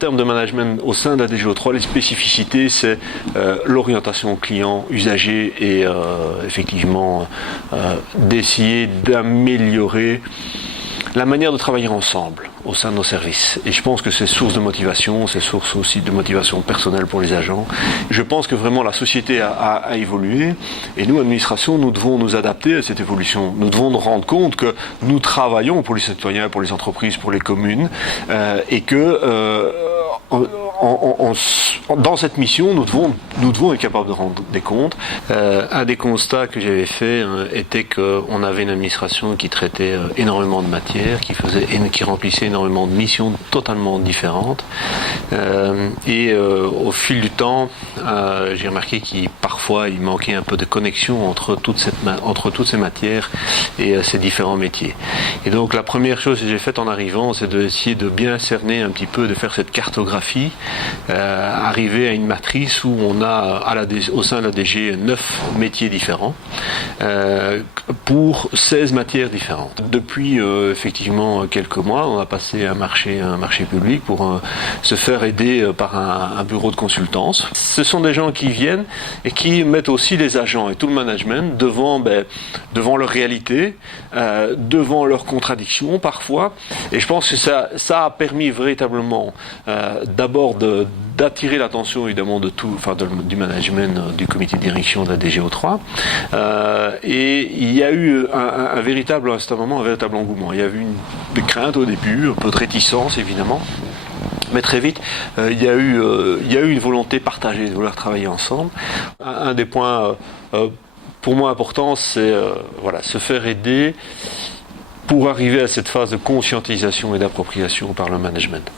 termes de management au sein de la DGO3, les spécificités, c'est l'orientation client, usager et effectivement d'essayer d'améliorer la manière de travailler ensemble au sein de nos services. Et je pense que c'est source de motivation, c'est source aussi de motivation personnelle pour les agents. Je pense que vraiment la société a évolué et nous, administration, nous devons nous adapter à cette évolution. Nous devons nous rendre compte que nous travaillons pour les citoyens, pour les entreprises, pour les communes et que dans cette mission, nous devons être capables de rendre des comptes. Un des constats que j'avais fait était qu'on avait une administration qui traitait énormément de matières, qui remplissait énormément de missions totalement différentes. Au fil du temps, j'ai remarqué parfois il manquait un peu de connexion entre toutes ces matières et ces différents métiers. Et donc la première chose que j'ai faite en arrivant, c'est d'essayer de bien cerner un petit peu, de faire cette cartographie, arriver à une matrice où on a au sein de la DG 9 métiers différents pour 16 matières différentes. Depuis effectivement quelques mois, on a passé un marché public pour se faire aider par un bureau de consultance. Ce sont des gens qui viennent et qui mettent aussi les agents et tout le management devant leur réalité, devant leurs contradictions parfois. Et je pense que ça a permis véritablement d'abord d'attirer l'attention évidemment du management du comité de direction de la DGO3 et il y a eu un véritable engouement. Il y a eu une crainte au début, un peu de réticence évidemment, mais très vite il y a eu une volonté partagée de vouloir travailler ensemble. Un des points pour moi importants, c'est se faire aider pour arriver à cette phase de conscientisation et d'appropriation par le management.